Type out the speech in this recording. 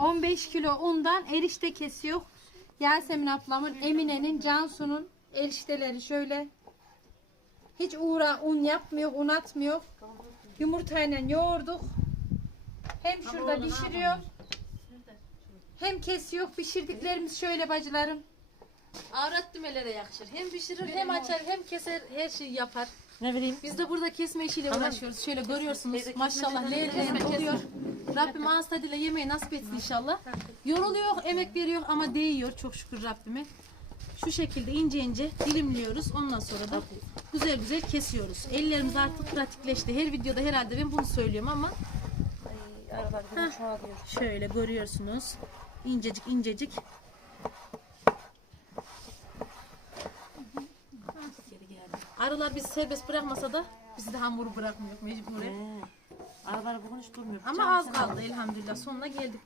15 kilo undan erişte kesiyor. Yasemin ablamın, Emine'nin, Cansu'nun erişteleri şöyle. Hiç uğra un yapmıyor, un atmıyor. Yumurtayla yoğurduk. Hem şurada pişiriyor. Hem kesiyor. Pişirdiklerimiz şöyle bacılarım. Avrat dümelere yakışır. Hem pişirir hem açar hem keser her şeyi yapar. Ne vereyim? Biz de burada kesme işiyle uğraşıyoruz. Şöyle görüyorsunuz. Maşallah leğen oluyor. Rabbim ağız tadıyla yemeği nasip etsin inşallah. Yoruluyor, emek veriyor ama değiyor çok şükür Rabbime. Şu şekilde ince ince dilimliyoruz. Ondan sonra da güzel güzel kesiyoruz. Ellerimiz artık pratikleşti. Her videoda herhalde ben bunu söylüyorum ama aralar çoğalıyor. şöyle görüyorsunuz. İncecik incecik. Arılar bizi serbest bırakmasa da bizi de hamuru bırakmıyor mecburen. He. Aralar bugün hiç durmuyor. Ama az kaldı elhamdülillah. Sonuna geldik